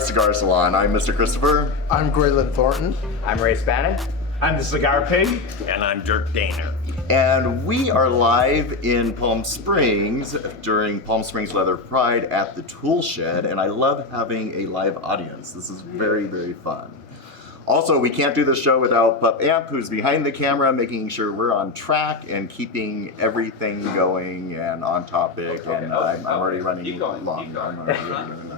of Cigar Salon. I'm Mr. Kristofer. I'm Graylin Thornton. I'm Bannon. I'm the Cigar Pig. And I'm Dirk Daner. And we are live in Palm Springs during Palm Springs Leather Pride at the Tool Shed, and I love having a live audience. This is very, very fun. Also, we can't do this show without Pup Amp, who's behind the camera, making sure we're on track and keeping everything going and on topic. I'm already running long. Keep going.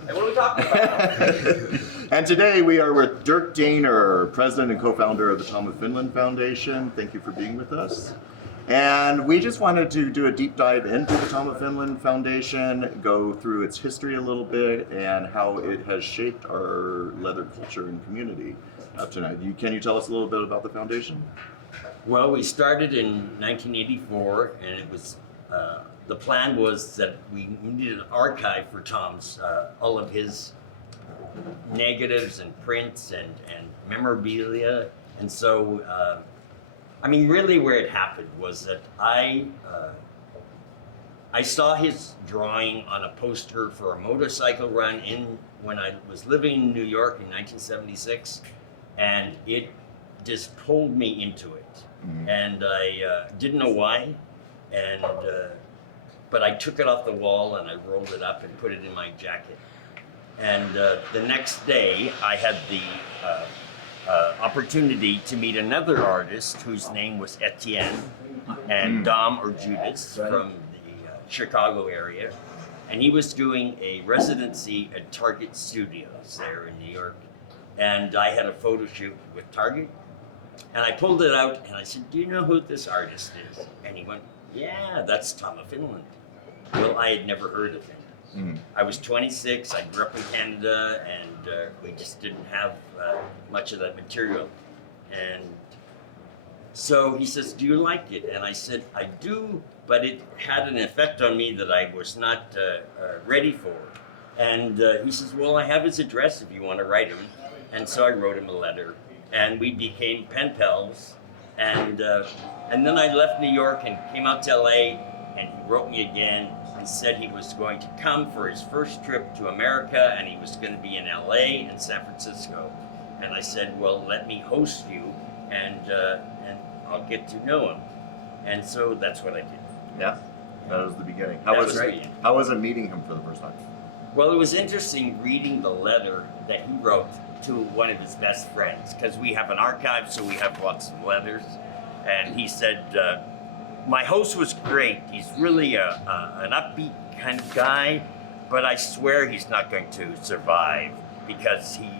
And what are we talking about? And today we are with Dirk Daner, president and co-founder of the Tom of Finland Foundation. Thank you for being with us. And we just wanted to do a deep dive into the Tom of Finland Foundation, go through its history a little bit and how it has shaped our leather culture and community tonight. Can you tell us a little bit about the foundation? Well, we started in 1984, and it was the plan was that we needed an archive for Tom's, all of his negatives and prints and memorabilia. And so, really where it happened was that I saw his drawing on a poster for a motorcycle run when I was living in New York in 1976, and it just pulled me into it. Mm-hmm. And I didn't know why, but I took it off the wall and I rolled it up and put it in my jacket. And the next day I had the opportunity to meet another artist whose name was Etienne and Dom or Judas from the Chicago area. And he was doing a residency at Target Studios there in New York. And I had a photo shoot with Target. And I pulled it out and I said, "Do you know who this artist is?" And he went, "Yeah, that's Tom of Finland." Well, I had never heard of him. Mm. I was 26, I grew up in Canada, and we just didn't have much of that material. And so he says, "Do you like it?" And I said, "I do, but it had an effect on me that I was not ready for." And he says, "Well, I have his address if you want to write him." And so I wrote him a letter, and we became pen pals. And then I left New York and came out to LA, and he wrote me again and said he was going to come for his first trip to America, and he was going to be in LA and San Francisco. And I said, "Well, let me host you, and I'll get to know him." And so that's what I did. Yeah, that was the beginning. How was it meeting him for the first time? Well, it was interesting reading the letter that he wrote to one of his best friends, because we have an archive, so we have lots of letters. And he said, "My host was great. He's really an upbeat kind of guy, but I swear he's not going to survive because he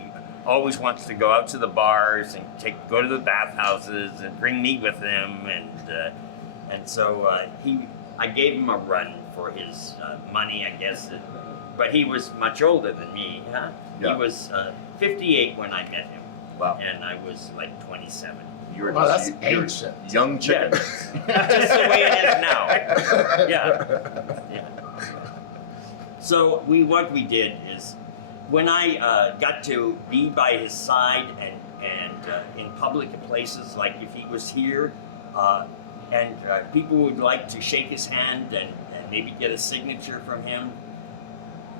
always wants to go out to the bars and go to the bathhouses and bring me with him." And so I gave him a run for his money, I guess. But he was much older than me. Huh? Yeah. He was 58 when I met him. Wow. And I was like 27. You were that's ancient. Young chicken. Yeah. Just the way it is now. Yeah. So what we did is, when I got to be by his side and in public places, like if he was here, and people would like to shake his hand and maybe get a signature from him,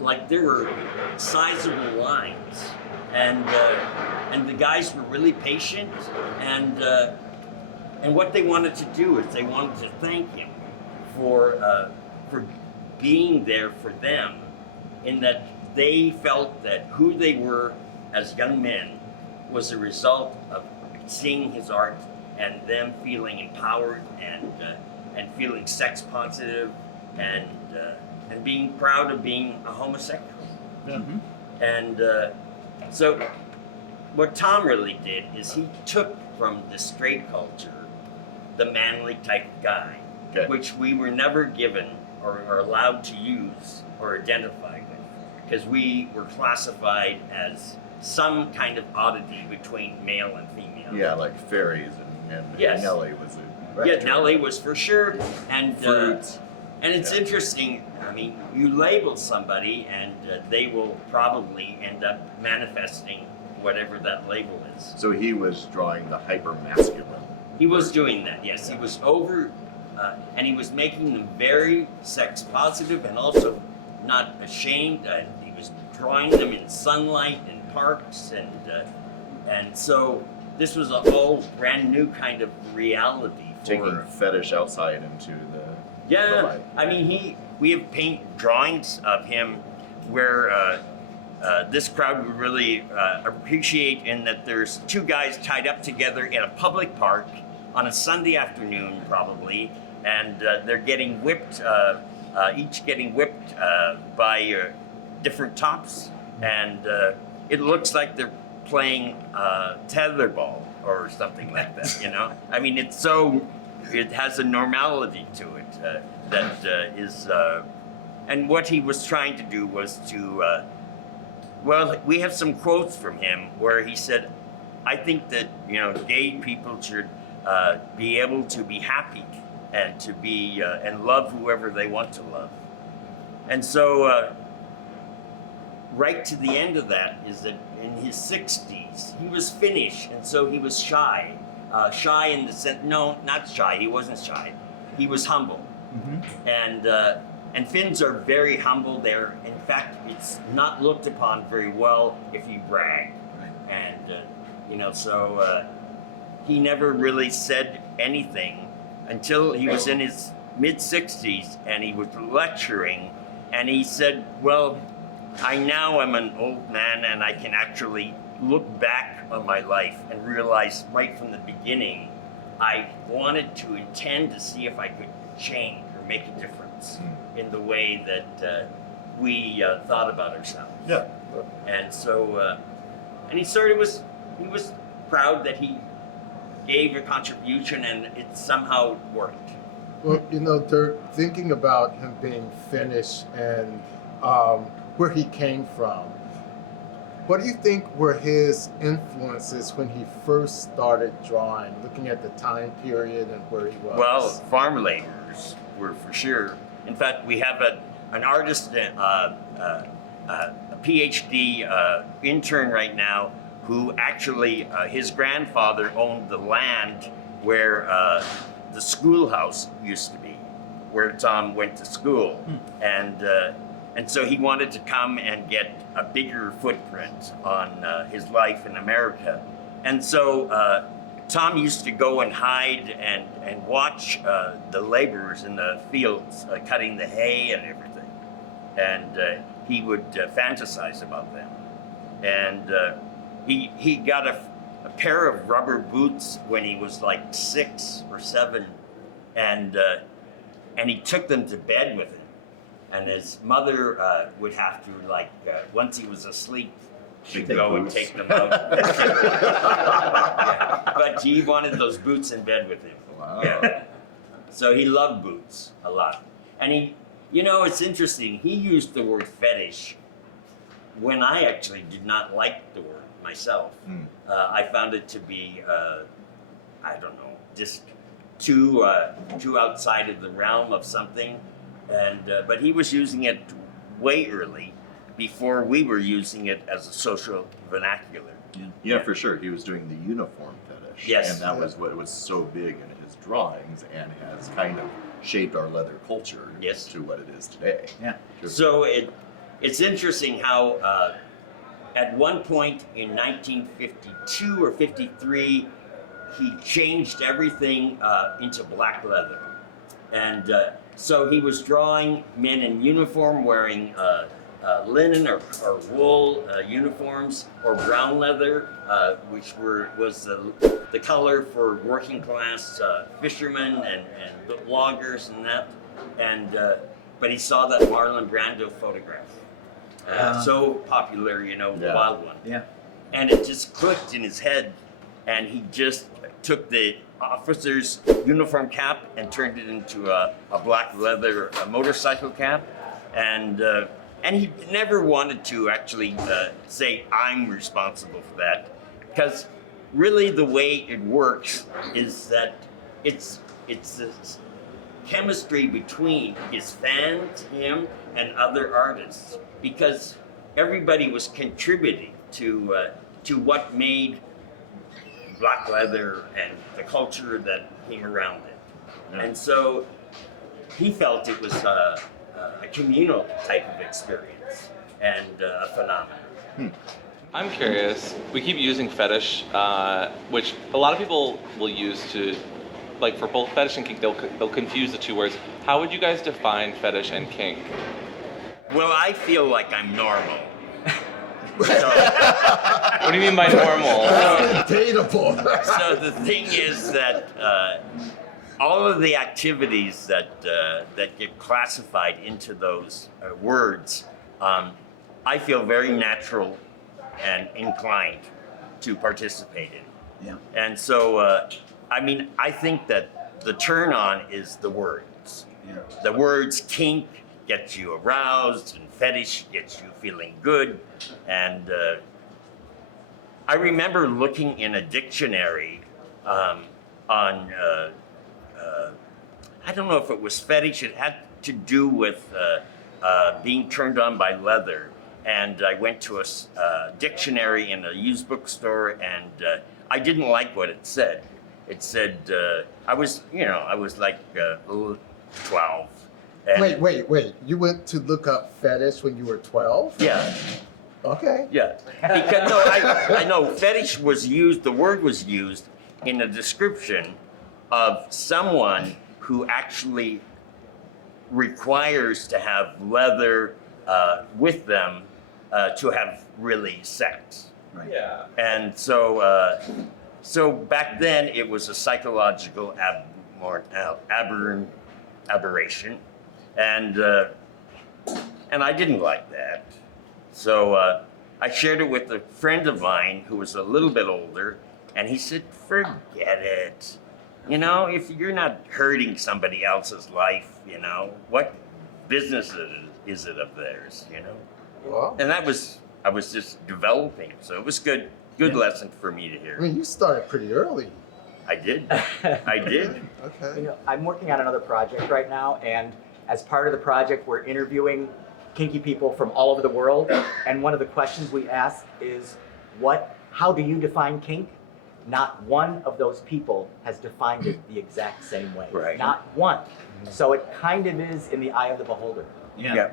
like there were sizable lines, and the guys were really patient, and what they wanted to do is they wanted to thank him for being there for them, in that they felt that who they were as young men was a result of seeing his art and them feeling empowered and feeling sex positive and being proud of being a homosexual. Mm-hmm. And so what Tom really did is he took from the straight culture the manly type guy, okay, which we were never given or allowed to use or identify with, because we were classified as some kind of oddity between male and female. Yeah, like fairies and yes. Nelly was it. Right? Yeah, Nelly was for sure. And fruits. And it's interesting, you label somebody and they will probably end up manifesting whatever that label is. So he was drawing the hyper-masculine. He was doing that, yes. He was and he was making them very sex positive and also not ashamed. He was drawing them in sunlight and parks, and so this was a whole brand new kind of reality for Taking fetish outside into the light. I mean, we have paint drawings of him where this crowd would really appreciate in that there's two guys tied up together in a public park on a Sunday afternoon, probably, and they're getting whipped, each getting whipped by different tops, and it looks like they're playing tetherball or something like that, you know? I mean, it has a normality to it that is, and what he was trying to do was to, well, we have some quotes from him where he said, I think that, you know, gay people should be able to be happy and to be, and love whoever they want to love. And so, right to the end of that is that in his 60s, he was Finnish, and so he was shy. Shy in the sense, no, not shy, he wasn't shy. He was humble. Mm-hmm. And Finns are very humble. They're, in fact, it's not looked upon very well if you brag. Right. And, you know, so he never really said anything until he was in his mid-60s and he was lecturing, and he said, well, I now am an old man and I can actually look back on my life and realize right from the beginning, I wanted to intend to see if I could change or make a difference in the way that we thought about ourselves. Yeah. And so, and he was proud that he gave a contribution and it somehow worked. Well, you know, Dirk, thinking about him being Finnish and where he came from, what do you think were his influences when he first started drawing, looking at the time period and where he was? Well, farm laborers were for sure. In fact, we have an artist, a PhD intern right now, who actually, his grandfather owned the land where the schoolhouse used to be, where Tom went to school. And so he wanted to come and get a bigger footprint on his life in America. And so Tom used to go and hide and watch the laborers in the fields cutting the hay and everything. And he would fantasize about them. And he got a pair of rubber boots when he was like 6 or 7, and he took them to bed with him. And his mother would have to, like, once he was asleep, she'd go and take them out. Yeah. But he wanted those boots in bed with him. Wow. Yeah. So he loved boots a lot. And he, you know, it's interesting, he used the word fetish when I actually did not like the word myself. I found it to be, I don't know, just too outside of the realm of something. And but he was using it way early, before we were using it as a social vernacular. Yeah, for sure. He was doing the uniform fetish. Yes. And that was what was so big in his drawings and has kind of shaped our leather culture to what it is today. Yeah. So it's interesting how at one point in 1952 or 53, he changed everything into black leather. And so he was drawing men in uniform wearing linen or wool uniforms, or brown leather, which was the color for working class fishermen and loggers and that. And but he saw that Marlon Brando photograph, so popular, you know, the wild one. Yeah. And it just clicked in his head, and he just took the officer's uniform cap and turned it into a black leather motorcycle cap, and he never wanted to actually say I'm responsible for that, because really the way it works is that it's this chemistry between his fans, him, and other artists, because everybody was contributing to what made black leather and the culture that came around it. And so he felt it was a communal type of experience and a phenomenon. I'm curious. We keep using fetish, which a lot of people will use to, like for both fetish and kink, they'll confuse the two words. How would you guys define fetish and kink? Well, I feel like I'm normal. So, What do you mean by normal? Dateable. so the thing is that all of the activities that get classified into those words, I feel very natural and inclined to participate in. Yeah. And so, I think that the turn on is the words. Yeah. The words kink gets you aroused and fetish gets you feeling good. And I remember looking in a dictionary on, I don't know if it was fetish, it had to do with being turned on by leather. And I went to a dictionary in a used bookstore, and I didn't like what it said. It said, I was like 12. And Wait. You went to look up fetish when you were 12? Yeah, Okay. yeah. Because no, I know fetish was used, the word was used in a description of someone who actually requires to have leather with them to have really sex. Right. Yeah. And so, so back then it was a psychological aberration, and I didn't like that. So I shared it with a friend of mine who was a little bit older, and he said, "Forget it. You know, if you're not hurting somebody else's life, you know, what business is it of theirs, you know?" Well, And I was just developing, so it was good lesson for me to hear. I mean, you started pretty early. I did. Okay. You know, I'm working on another project right now, and as part of the project, we're interviewing kinky people from all over the world. And one of the questions we ask is, how do you define kink? Not one of those people has defined it the exact same way. Right. Not one. So it kind of is in the eye of the beholder. Yeah.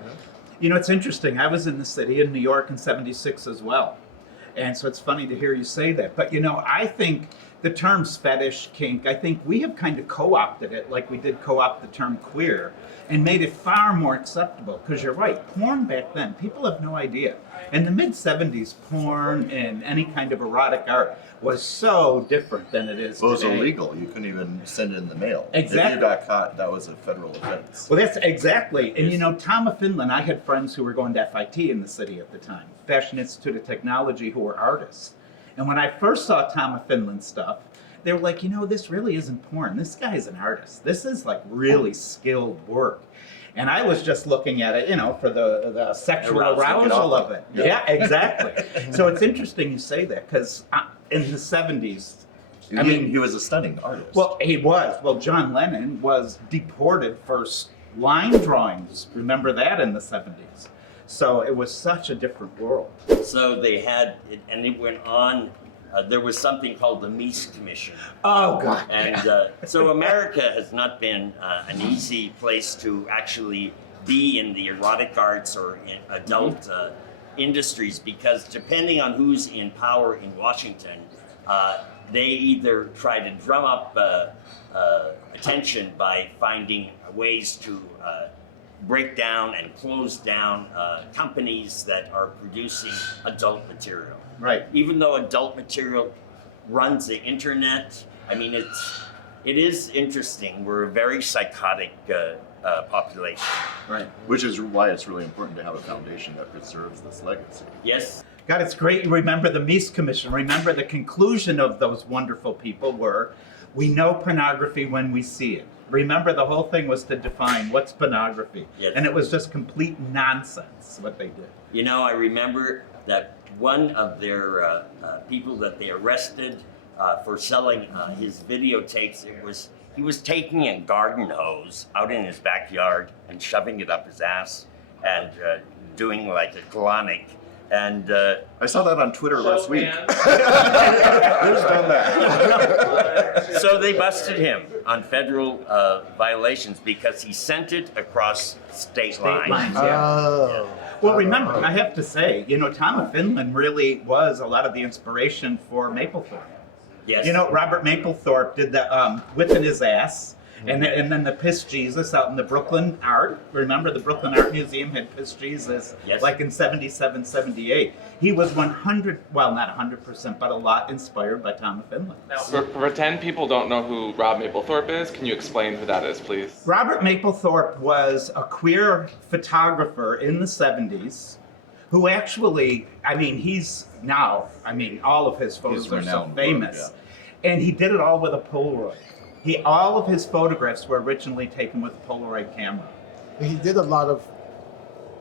You know, it's interesting. I was in the city in New York in '76 as well. And so it's funny to hear you say that. But, you know, I think the terms fetish, kink, I think we have kind of co-opted it like we did co-opt the term queer and made it far more acceptable. Because you're right, porn back then, people have no idea. In the mid-'70s, porn and any kind of erotic art was so different than it is Well, it was today. illegal. You couldn't even send it in the mail. If Exactly. you got caught, that was a federal offense. Well, that's exactly. And you know, Tom of Finland, I had friends who were going to FIT in the city at the time, Fashion Institute of Technology, who were artists. And when I first saw Tom of Finland stuff, they were like, you know, this really isn't porn. This guy's an artist. This is like really skilled work. And I was just looking at it, you know, for the sexual arousal of it. Yeah, exactly. So it's interesting you say that, because in the 70s, I mean, he was a stunning artist. well, he was. Well, John Lennon was deported for line drawings. Remember that in the 70s? So it was such a different world. So they had, and it went on. There was something called the Mies Commission. Oh, God. And so America has not been an easy place to actually be in the erotic arts or in adult industries, because depending on who's in power in Washington, they either try to drum up attention by finding ways to break down and close down companies that are producing adult material. Right. Even though adult material runs the internet, I mean, it is interesting. We're a very psychotic population. Right. Which is why it's really important to have a foundation that preserves this legacy. Yes? God, it's great you remember the Mies Commission. Remember the conclusion of those wonderful people were, we know pornography when we see it. Remember, the whole thing was to define what's pornography. Yes. And it was just complete nonsense what they did. You know, I remember that one of their people that they arrested for selling his videotapes, he was taking a garden hose out in his backyard and shoving it up his ass and doing like a colonic. And I saw that on Twitter last week. Who's done that? so they busted him on federal violations because he sent it across state lines. Yeah. Oh. Well, remember, I have to say, Tom of Finland really was a lot of the inspiration for Mapplethorpe. Yes. Robert Mapplethorpe did the Whipping His Ass, and then the Piss Jesus out in the Brooklyn Art. Remember, the Brooklyn Art Museum had Piss Jesus, Yes. like in 77, 78. He was 100, well, not 100%, but a lot inspired by Tom of Finland. For pretend people don't know who Rob Mapplethorpe is, can you explain who that is, please? Robert Mapplethorpe was a queer photographer in the 70s who actually, he's now, all of his photos He's are so renowned, famous. And he did it all with a Polaroid. All of his photographs were originally taken with a Polaroid camera. He did a lot of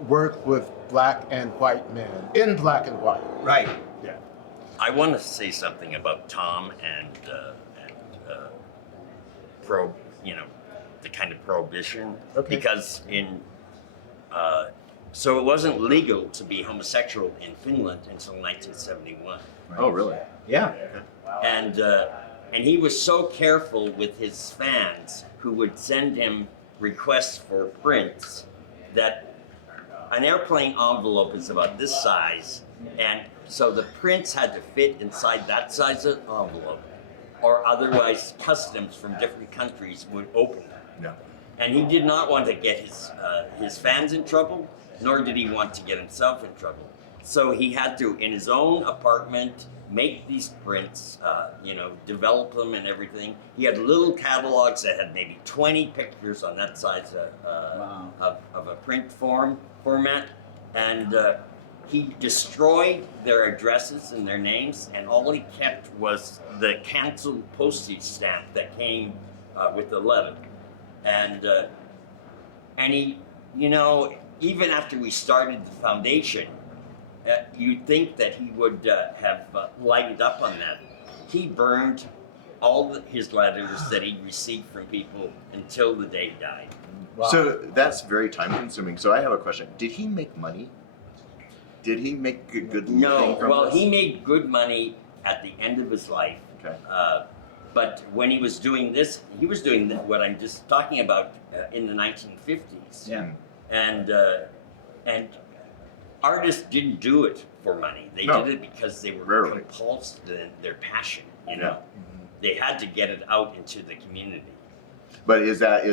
work with black and white men, in black and white. Right. Yeah. I want to say something about Tom and the kind of prohibition. Okay. Because so it wasn't legal to be homosexual in Finland until 1971. Oh, really? Yeah. And he was so careful with his fans who would send him requests for prints that an airplane envelope is about this size, and so the prints had to fit inside that size of envelope, or otherwise customs from different countries would open them. Yeah. And he did not want to get his fans in trouble, nor did he want to get himself in trouble. So he had to, in his own apartment, make these prints, develop them and everything. He had little catalogs that had maybe 20 pictures on that size of a print format. And he destroyed their addresses and their names, and all he kept was the canceled postage stamp that came with the letter. And he, even after we started the foundation, you'd think that he would have lightened up on that. He burned all his letters that he received from people until the day he died. Wow. So that's very time consuming. So I have a question. Did he make money? Did he make good living No, from well, this? he made good money at the end of his life. Okay. But when he was doing this, he was doing what I'm just talking about in the 1950s. Yeah. And artists didn't do it for money. They No. did it because they were Rarely. compulsed in their passion. Yeah. They had to get it out into the community. But is that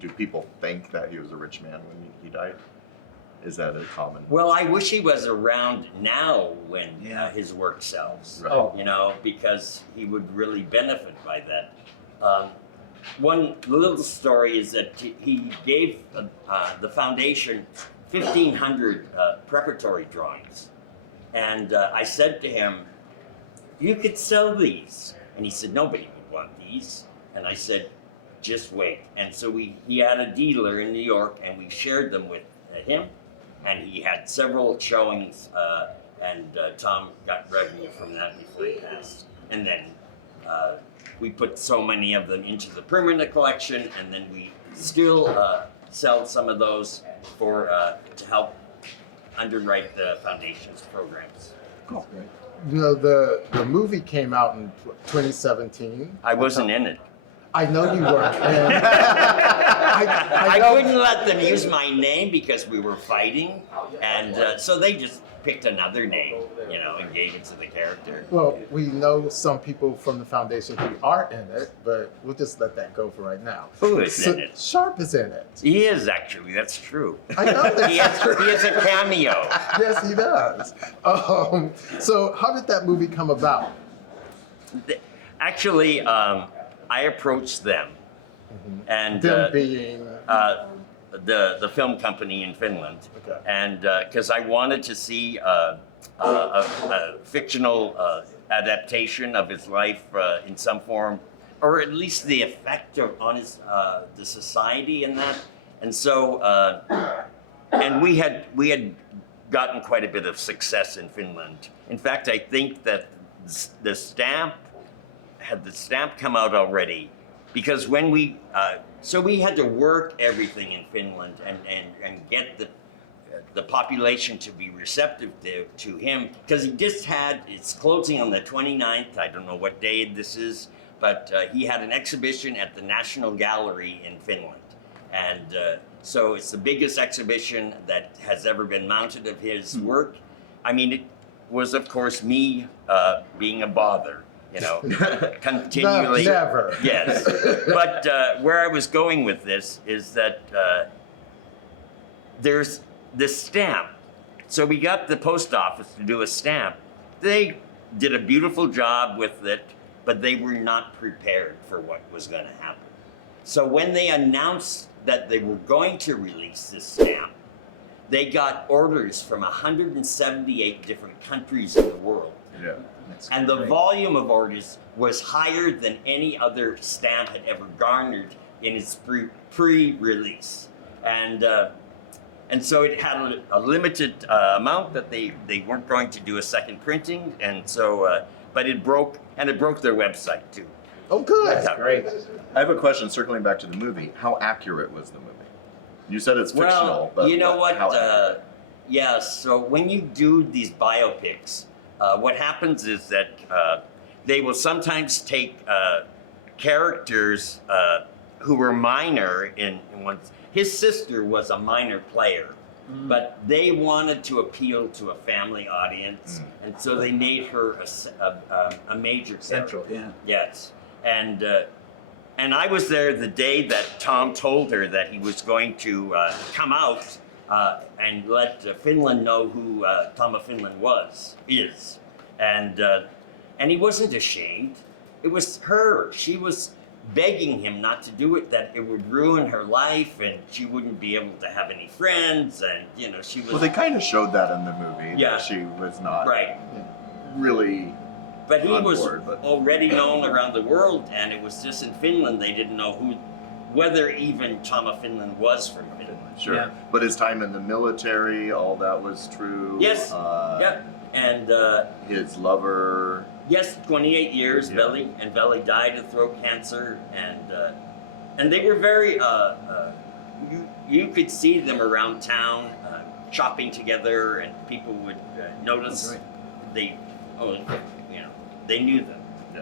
do people think that he was a rich man when he died? Is that a common? Well, I wish he was around now when Yeah. his work sells. Right. Oh. Because he would really benefit by that. One little story is that he gave the foundation 1,500 preparatory drawings. And I said to him, you could sell these. And he said, nobody would want these. And I said, just wait. And so he had a dealer in New York, and we shared them with him. And he had several showings, and Tom got revenue from that before he passed. And then we put so many of them into the permanent collection, and then we still sell some of those to help underwrite the foundation's programs. Cool. The movie came out in 2017. I wasn't in it. I know you weren't. And I know- couldn't let them use my name because we were fighting, and so they just picked another name, and gave it to the character. Well, we know some people from the foundation who are in it, but we'll just let that go for right now. Who is in it? Sharp is in it. He is actually. That's true. I know that. He has a cameo. Yes, he does. So how did that movie come about? Actually, I approached them, and Them being the film company in Finland, Okay. and because I wanted to see a fictional adaptation of his life in some form, or at least the effect on the society in that, and so and we had gotten quite a bit of success in Finland. In fact, I think that the stamp come out already, because when we had to work everything in Finland and get the population to be receptive to him, because he just had, it's closing on the 29th, I don't know what day this is, but he had an exhibition at the National Gallery in Finland, and So it's the biggest exhibition that has ever been mounted of his work. I mean, it was, of course, me being a bother, you know, continually. No, never. Yes. But where I was going with this is that there's this stamp. So we got the post office to do a stamp. They did a beautiful job with it, but they were not prepared for what was going to happen. So when they announced that they were going to release this stamp, they got orders from 178 different countries in the world. Yeah. And the volume of orders was higher than any other stamp had ever garnered in its pre-release. And so it had a limited amount that they weren't going to do a second printing, and so, but it broke their website too. Oh, good. That's Great. I have a question circling back to the movie. How accurate was the movie? You said it's fictional, Well, but you know what? how accurate? Yeah, so when you do these biopics, what happens is that they will sometimes take characters who were minor in one. His sister was a minor player, but they wanted to appeal to a family audience, and so they made her a major Central, character. yeah. Yes, and I was there the day that Tom told her that he was going to come out and let Finland know who Tom of Finland is, and he wasn't ashamed. It was her. She was begging him not to do it, that it would ruin her life and she wouldn't be able to have any friends, and you know, she was. Well, they kind of showed that in the movie. Yeah. That she was not Right. really. But he on was board, but- already known around the world, and it was just in Finland they didn't know whether even Tom of Finland was from Finland. Sure. Yeah. But his time in the military, all that was true. Yes. Yeah. And His lover. yes, 28 years, Yeah. Veli died of throat cancer, and they were very. You could see them around town shopping together, and people would notice they knew them.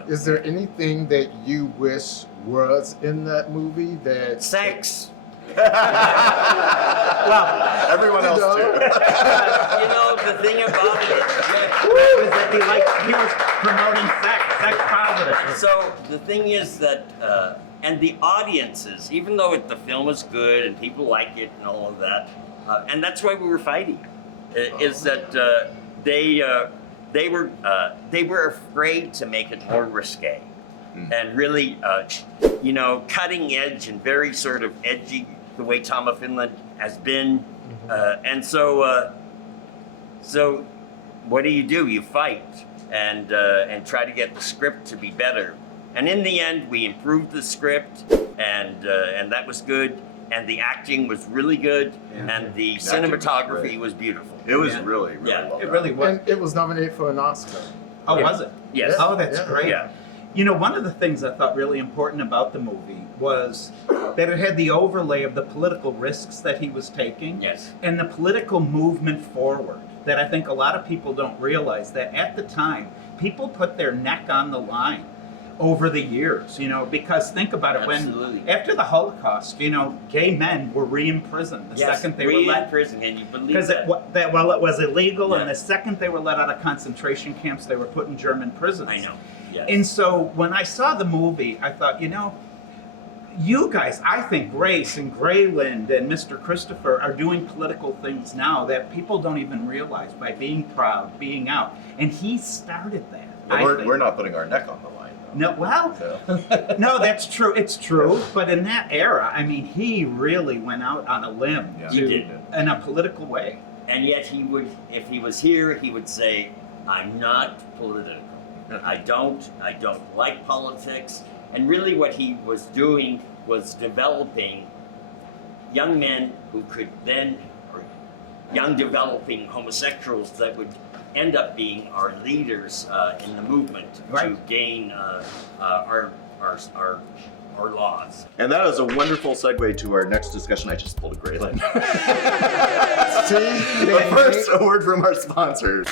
Is there anything that you wish was in that movie that Sex. Well, Everyone else know. too. You know, the thing about it. was that he was promoting sex positive. So the thing is that, and the audiences, even though the film is good and people like it and all of that, and that's why we were fighting, is that they were afraid to make it more risque, and really, cutting edge and very sort of edgy, the way Tom of Finland has been, and so what do? You fight and try to get the script to be better. And in the end, we improved the script, and that was good. And the acting was really good, and the acting was cinematography great. was beautiful. It was Yeah. really Yeah, well It done. really was. and it was nominated for an Oscar. Oh, Yeah. was it? Yes. Oh, that's Yeah. great. Yeah. You know, one of the things I thought really important about the movie was that it had the overlay of the political risks that he was taking, Yes. and the political movement forward that I think a lot of people don't realize that at the time, people put their neck on the line over the years, because think about it, Absolutely. when after the Holocaust, gay men were re-imprisoned the second they were in let, prison, can you believe because that? it was illegal, Yeah. and the second they were let out of concentration camps, they were put in German prisons. I know. Yes. And so when I saw the movie, I thought, you guys, I think Grace and Graylin and Mr. Kristofer are doing political things now that people don't even realize by being proud, being out. And he started that. But I we're, think. we're not putting our neck on the line, though. No, well, So. no, that's true. It's true. But in that era, I mean, he really went out on a limb Yeah. He did. in a political way. And yet he would, if he was here, he would say, "I'm not political. I don't like politics." And really what he was doing was developing young men who could then, or young developing homosexuals that would end up being our leaders in the movement to Right. gain our laws. And that is a wonderful segue to our next discussion. I just pulled a Graylin. See, But first, a word from our sponsors.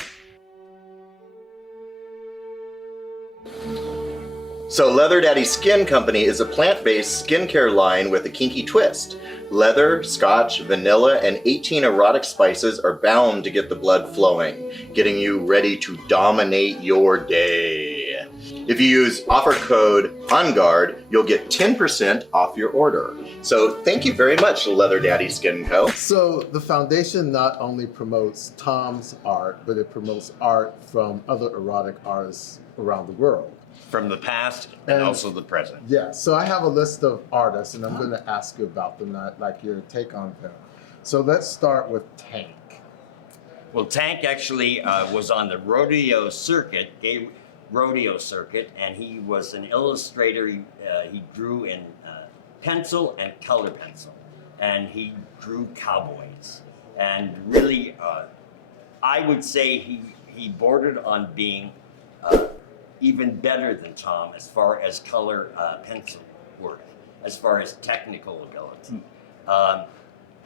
So Leather Daddy Skin Company is a plant-based skincare line with a kinky twist. Leather, scotch, vanilla, and 18 erotic spices are bound to get the blood flowing, getting you ready to dominate your day. If you use offer code ONGUARD, you'll get 10% off your order. So thank you very much, Leather Daddy Skin Co. So the foundation not only promotes Tom's art, but it promotes art from other erotic artists around the world. From the past and also the present. Yeah, so I have a list of artists, and I'm going to ask you about them, not like your take on them. So let's start with Tank. Well, Tank actually was on the rodeo circuit, gay rodeo circuit, and he was an illustrator. He drew in pencil and color pencil, and he drew cowboys. And really, I would say he bordered on being even better than Tom as far as color pencil work, as far as technical ability.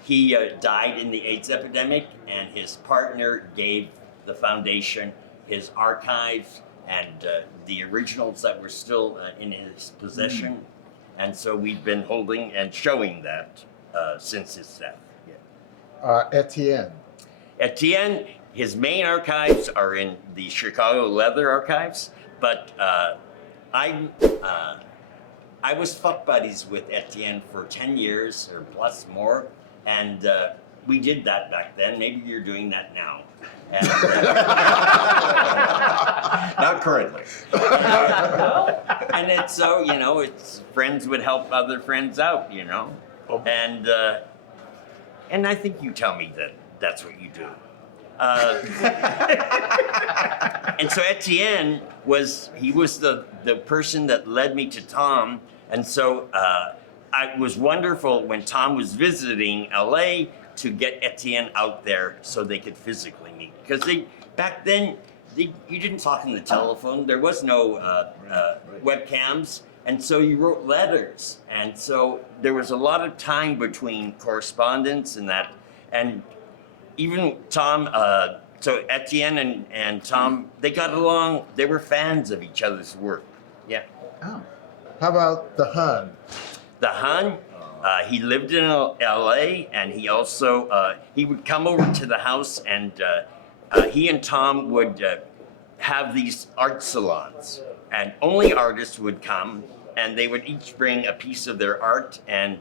He died in the AIDS epidemic, and his partner gave the foundation his archives and the originals that were still in his possession. And so we've been holding and showing that since his death. Etienne. Etienne, his main archives are in the Chicago Leather Archives, but I was fuck buddies with Etienne for 10 years or plus more, and we did that back then. Maybe you're doing that now. And, Not currently. and it's so, you know, it's friends would help other friends out, you know, and I think you tell me that that's what you do. And so Etienne was the person that led me to Tom, and so I was wonderful when Tom was visiting LA to get Etienne out there so they could physically meet, because back then you didn't talk on the telephone, there was no webcams, and so you wrote letters, and so there was a lot of time between correspondence and that, and even Tom, so Etienne and Tom, they got along. They were fans of each other's work. Yeah. Oh. How about the Hun? The Hun, he lived in L.A. and he also he would come over to the house, and he and Tom would have these art salons, and only artists would come, and they would each bring a piece of their art, and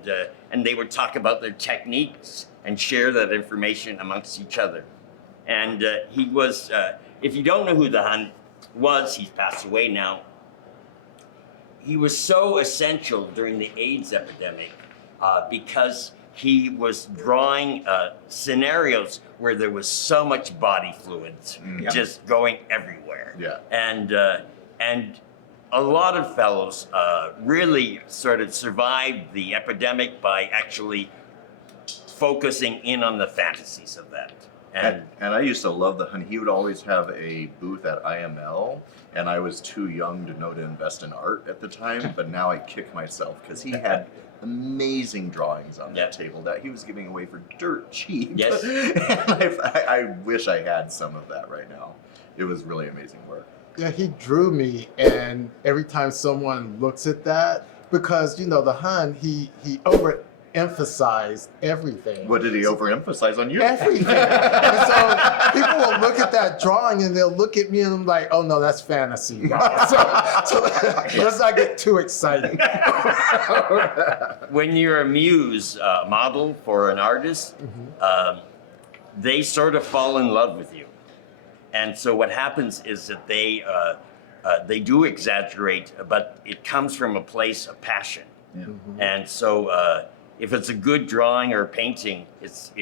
they would talk about their techniques and share that information amongst each other. And he was, if you don't know who the Hun was, he's passed away now. He was so essential during the AIDS epidemic because he was drawing scenarios where there was so much body fluids just going everywhere. Yeah. And a lot of fellows really sort of survived the epidemic by actually focusing in on the fantasies of that. And I used to love the Hun. He would always have a booth at IML, and I was too young to know to invest in art at the time, but now I kick myself because he had amazing drawings on that table that he was giving away for dirt cheap. Yes. And I wish I had some of that right now. It was really amazing work. Yeah, he drew me, and every time someone looks at that, because, you know, the Hun, he overemphasized everything. What did he overemphasize on you? Everything. And so people will look at that drawing and they'll look at me and I'm like, oh no, that's fantasy. So let's not get too excited. When you're a muse model for an artist, they sort of fall in love with you. And so what happens is that they do exaggerate, but it comes from a place of passion. Yeah. And so if it's a good drawing or painting, it's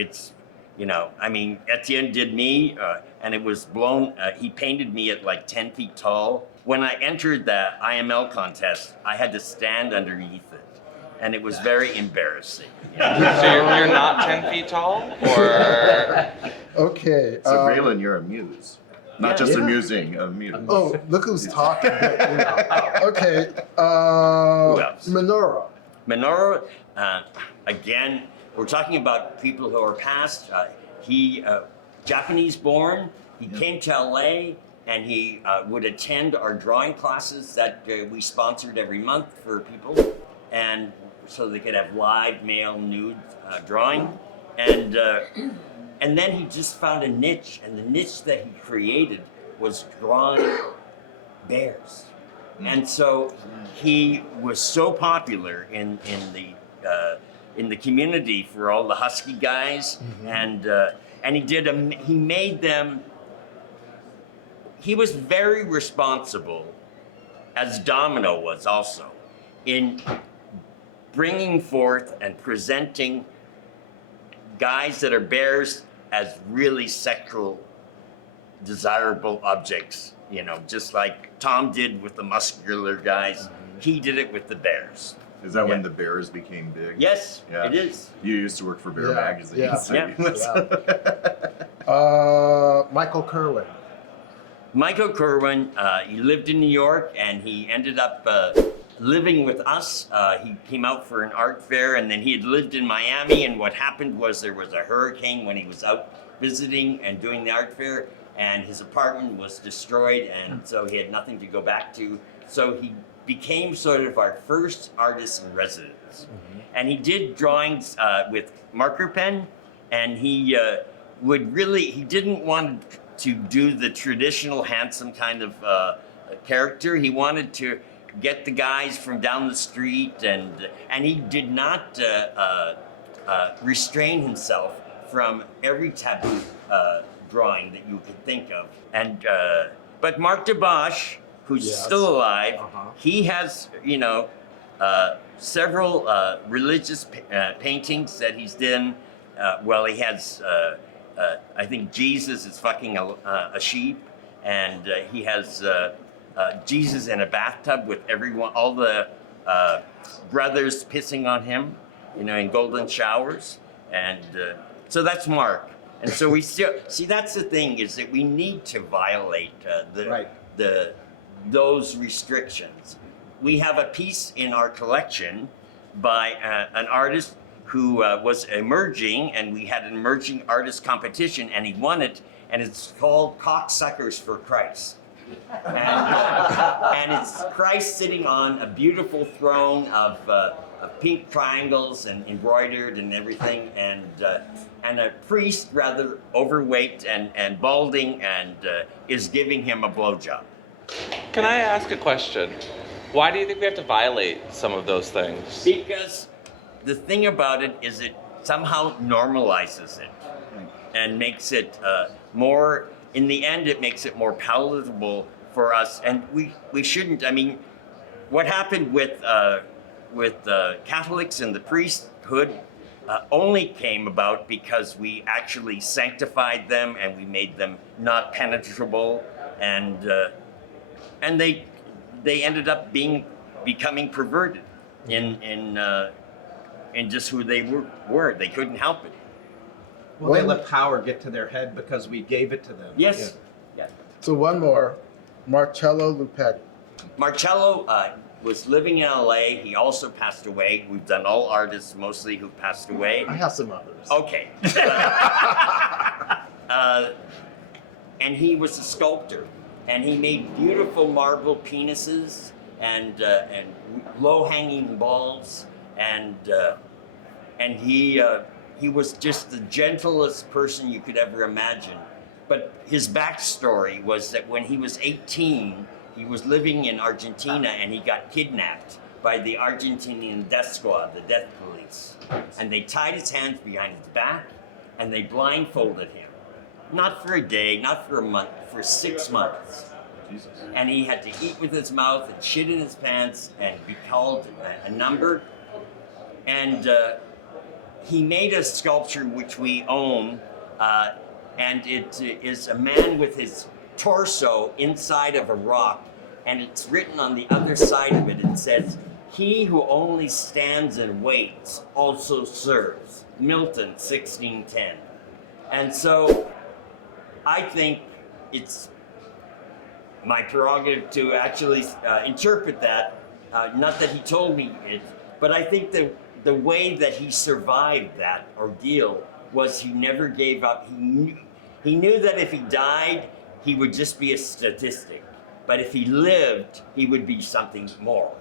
you know, I mean, Etienne did me, and it was blown. He painted me at like 10 feet tall. When I entered that IML contest, I had to stand underneath it, and it was very embarrassing. You know? So you're not 10 feet tall, or? Okay. So Graylin, you're a muse. Not just amusing, a muse. Oh, look who's talking. You know. Okay. Who else? Minoru. Again, we're talking about people who are past. He, Japanese born, he came to LA, and he would attend our drawing classes that we sponsored every month for people, and so they could have live male nude drawing, and then he just found a niche, and the niche that he created was drawing bears. And so he was so popular in the community for all the husky guys, and he made them. He was very responsible, as Domino was also, in bringing forth and presenting guys that are bears as really sexual, desirable objects. You know, just like Tom did with the muscular guys, he did it with the bears. Is that when the bears became big? Yes, Yeah. it is. You used to work for Bear Magazine. Yeah. So Michael Kerwin. Michael Kerwin, he lived in New York, and he ended up living with us. He came out for an art fair, and then he had lived in Miami, and what happened was there was a hurricane when he was out visiting and doing the art fair, and his apartment was destroyed, and so he had nothing to go back to. So he became sort of our first artist in residence. And he did drawings with marker pen, and he he didn't want to do the traditional handsome kind of character. He wanted to get the guys from down the street, and he did not restrain himself from every taboo drawing that you could think of. And but Mark DeBosch, who's still alive, he has several religious paintings that he's done. He has I think Jesus is fucking a sheep, and he has Jesus in a bathtub with everyone, all the brothers pissing on him, in golden showers, and so that's Mark. And so we still see, that's the thing, is that we need to violate those restrictions. We have a piece in our collection by an artist who was emerging, and we had an emerging artist competition, and he won it, and it's called Cocksuckers for Christ. And it's Christ sitting on a beautiful throne of pink triangles and embroidered and everything, and a priest rather overweight and balding and is giving him a blowjob. Can I ask a question? Why do you think we have to violate some of those things? Because the thing about it is it somehow normalizes it and makes it more, in the end, it makes it more palatable for us. And we shouldn't, I mean, what happened with Catholics and the priesthood only came about because we actually sanctified them and we made them not penetrable, and they ended up becoming perverted in just who they were. They couldn't help it. Well, they let power get to their head because we gave it to them. Yes. Yeah. So one more, Marcello Lupetti. Marcello was living in LA. He also passed away. We've done all artists mostly who passed away. I have some others. Okay. And he was a sculptor, and he made beautiful marble penises and low-hanging balls, and he was just the gentlest person you could ever imagine. But his backstory was that when he was 18, he was living in Argentina, and he got kidnapped by the Argentinian death squad, the death police. And they tied his hands behind his back, and they blindfolded him. Not for a day, not for a month, for 6 months. Jesus. And he had to eat with his mouth and shit in his pants and be called a number. And he made a sculpture which we own, and it is a man with his torso inside of a rock, and it's written on the other side of it. It says, "He who only stands and waits also serves." Milton, 1610. And so I think it's my prerogative to actually interpret that, not that he told me it, but I think the way that he survived that ordeal was he never gave up. He knew that if he died, he would just be a statistic. But if he lived, he would be something more.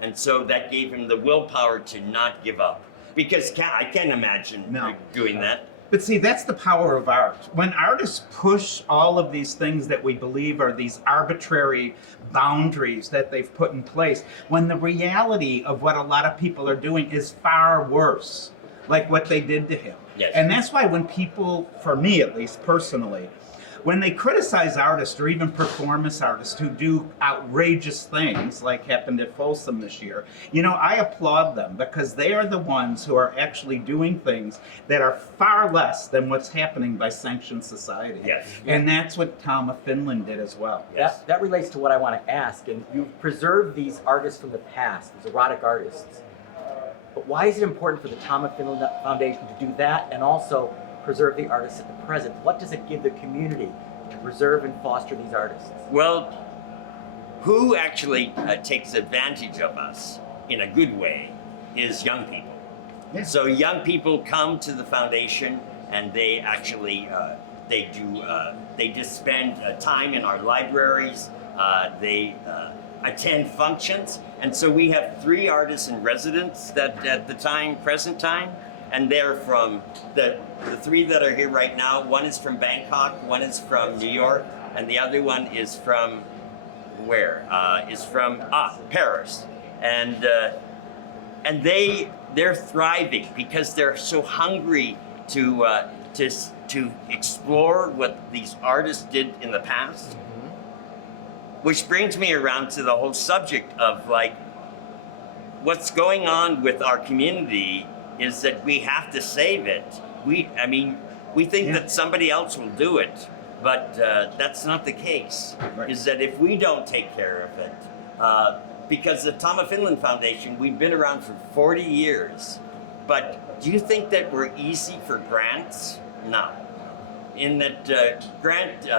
And so that gave him the willpower to not give up. Because I can't imagine doing that. But see, that's the power of art. When artists push all of these things that we believe are these arbitrary boundaries that they've put in place, when the reality of what a lot of people are doing is far worse, like what they did to him. Yes. And that's why when people, for me at least personally, when they criticize artists or even performance artists who do outrageous things like happened at Folsom this year, you know, I applaud them because they are the ones who are actually doing things that are far less than what's happening by sanctioned society. Yes. And that's what Tom of Finland did as well. Yes. That relates to what I want to ask. And you've preserved these artists from the past, these erotic artists. But why is it important for the Tom of Finland Foundation to do that and also preserve the artists at the present? What does it give the community to preserve and foster these artists? Well, who actually takes advantage of us in a good way is young people. Yeah. So young people come to the foundation and they actually they just spend time in our libraries. They attend functions, and so we have 3 artists in residence that at the present time, and they're from the 3 that are here right now. One is from Bangkok, one is from New York, and the other one is from where? Is from Paris, and they're thriving because they're so hungry to explore what these artists did in the past. Which brings me around to the whole subject of like, what's going on with our community is that we have to save it. We think that somebody else will do it, but that's not the case. Right. Is that if we don't take care of it, because the Tom of Finland Foundation, we've been around for 40 years, but do you think that we're easy for grants? No. In that grant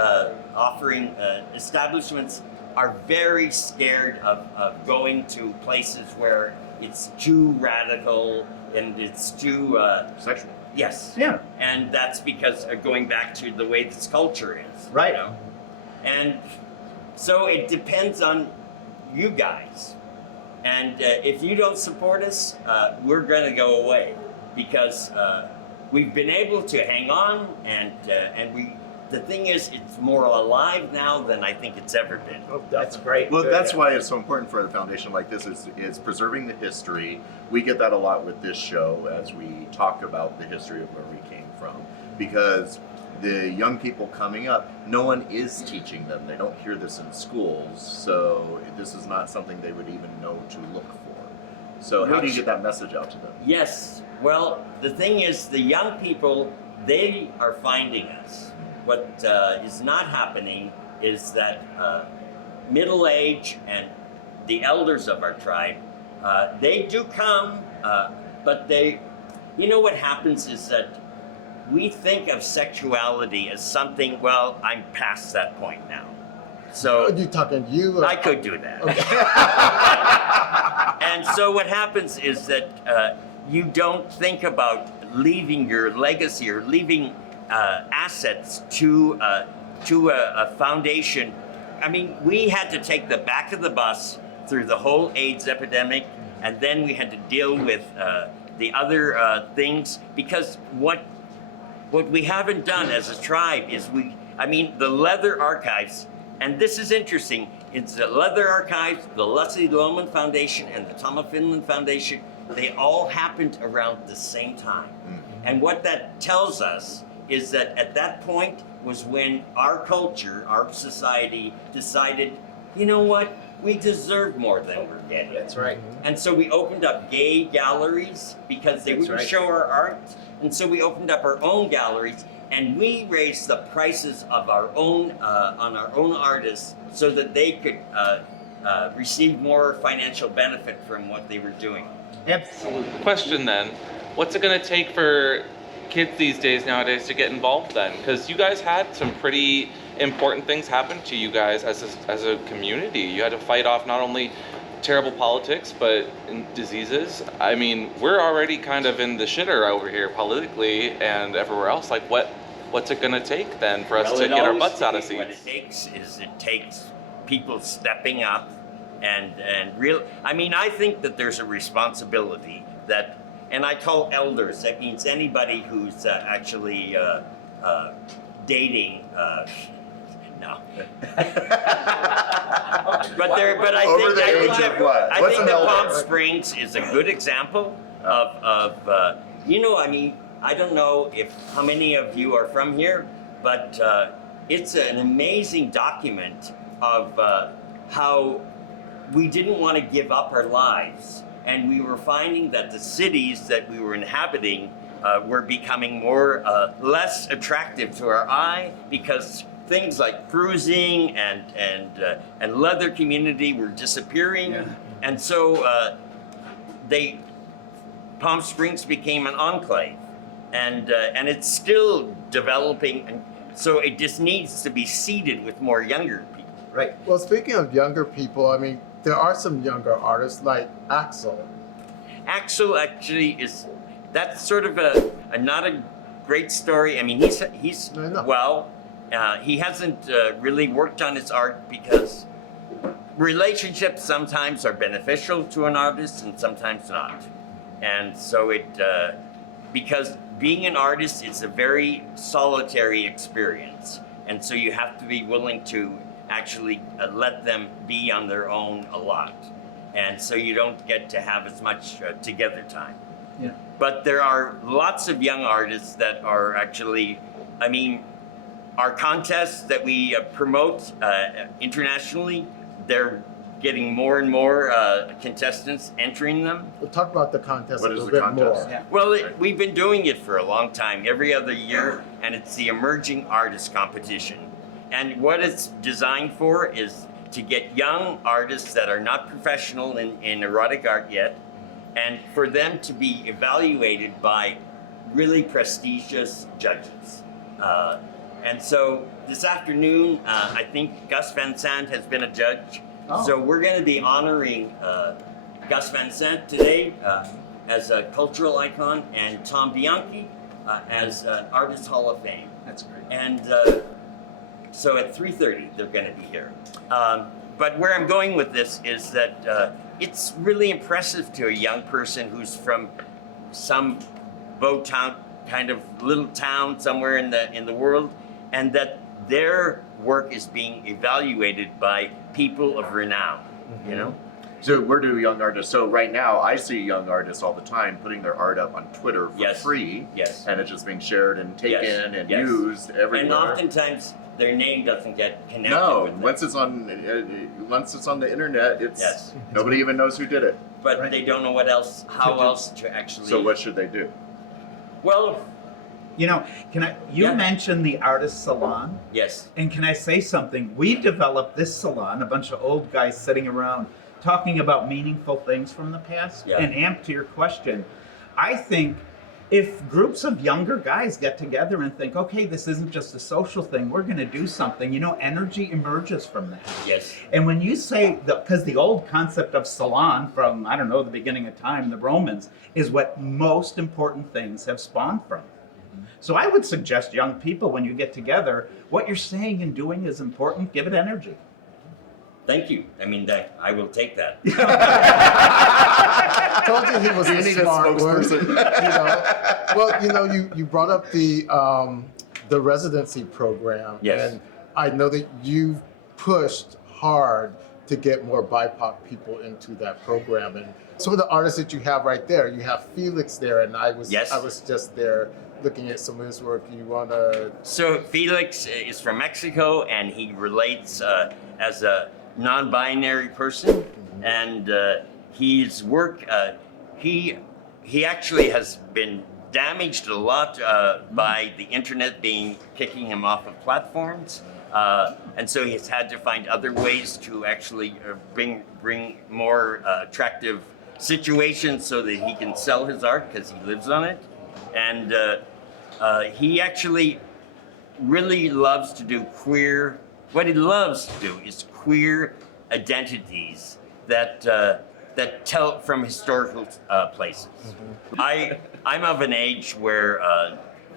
offering establishments are very scared of going to places where it's too radical and it's too Sexual. yes. Yeah. And that's because going back to the way this culture is. Right. You know? And so it depends on you guys. And if you don't support us, we're going to go away because we've been able to hang on, and we. The thing is, it's more alive now than I think it's ever been. Oh, that's great. Well, that's why it's so important for a foundation like this is preserving the history. We get that a lot with this show as we talk about the history of where we came from, because the young people coming up, no one is teaching them. They don't hear this in schools, so this is not something they would even know to look for. So how do you get that message out to them? Yes. Well, the thing is, the young people, they are finding us. What is not happening is that middle age and the elders of our tribe, they do come, but you know what happens is that we think of sexuality as something, well, I'm past that point now. So Are you talking to you? I could do that. And so what happens is that you don't think about leaving your legacy or leaving assets to a foundation. I mean, we had to take the back of the bus through the whole AIDS epidemic, and then we had to deal with the other things, because what we haven't done as a tribe is the leather archives, and this is interesting, it's the leather archives, the Lusty Loman Foundation, and the Tom of Finland Foundation, they all happened around the same time. And what that tells us is that at that point was when our culture, our society decided, you know what, we deserve more than we're getting. That's right. And so we opened up gay galleries because they wouldn't show our art. And so we opened up our own galleries, and we raised the prices of our own, on our own artists so that they could receive more financial benefit from what they were doing. Absolutely. Question then, what's it going to take for kids these days nowadays to get involved then? Because you guys had some pretty important things happen to you guys as a community. You had to fight off not only terrible politics but diseases. I mean, we're already kind of in the shitter over here politically and everywhere else. Like, what what's it going to take then for us Well, to it get our always butts out of takes- What seats? it takes people stepping up and real. I mean, I think that there's a responsibility that, and I call elders. That means anybody who's actually dating. No. But I Over think the I age think of that, what? I What's think an that Palm elder? Springs is a good example of I mean, I don't know how many of you are from here, but it's an amazing document of how we didn't want to give up our lives, and we were finding that the cities that we were inhabiting were becoming more less attractive to our eye because things like cruising and leather community were disappearing, and so Palm Springs became an enclave, and it's still developing, and so it just needs to be seeded with more younger people. Right. Well, speaking of younger people, I mean, there are some younger artists like Axel. Axel actually that's sort of a not a great story. I mean, he's No, no. well, he hasn't really worked on his art because relationships sometimes are beneficial to an artist and sometimes not. And so because being an artist is a very solitary experience. And so you have to be willing to actually let them be on their own a lot. And so you don't get to have as much together time. Yeah. But there are lots of young artists that are actually, I mean, our contests that we promote internationally, they're getting more and more contestants entering them. We'll talk about the contest What a is little the bit contest? more. Yeah. Well, we've been doing it for a long time, every other year, and it's the Emerging Artist Competition. And what it's designed for is to get young artists that are not professional in erotic art yet, and for them to be evaluated by really prestigious judges. And so this afternoon, I think Gus Van Sant has been a judge. Oh. So we're going to be honoring Gus Van Sant today as a cultural icon, and Tom Bianchi as Artist Hall of Fame. That's great. And so at 3:30, they're going to be here. But where I'm going with this is that it's really impressive to a young person who's from some boat town, kind of little town somewhere in the world, and that their work is being evaluated by people of renown. You know. So where do young artists? So right now, I see young artists all the time putting their art up on Twitter for Yes. free, Yes. and it's just being shared and taken Yes. and Yes. used everywhere. And oftentimes their name doesn't get connected. No, with them. once it's on the internet, it's Yes. nobody even knows who did it. But Right. they don't know how else to actually. So what should they do? Well, You know, you Yeah. mentioned the artist salon, yes. and can I say something? We developed this salon, a bunch of old guys sitting around talking about meaningful things from the past. Yeah. And Amp, to your question, I think if groups of younger guys get together and think, okay, this isn't just a social thing, we're going to do something, energy emerges from that. Yes. And when you say, because the old concept of salon from, I don't know, the beginning of time, the Romans, is what most important things have spawned from. So I would suggest young people, when you get together, what you're saying and doing is important, give it energy. Thank you. I mean, I will take that. I told you he was Do you a need a smart one. spokesperson? Well, you brought up the residency program, Yes. and I know that you've pushed hard to get more BIPOC people into that program. And some of the artists that you have right there, you have Felix there, and I was just there looking at some of his work. You wanna? So Felix is from Mexico, and he relates as a non-binary person, and his work, he actually has been damaged a lot by the internet kicking him off of platforms, and so he's had to find other ways to actually bring more attractive situations so that he can sell his art because he lives on it, and he actually really loves to do queer. What he loves to do is queer identities that tell from historical places. I'm of an age where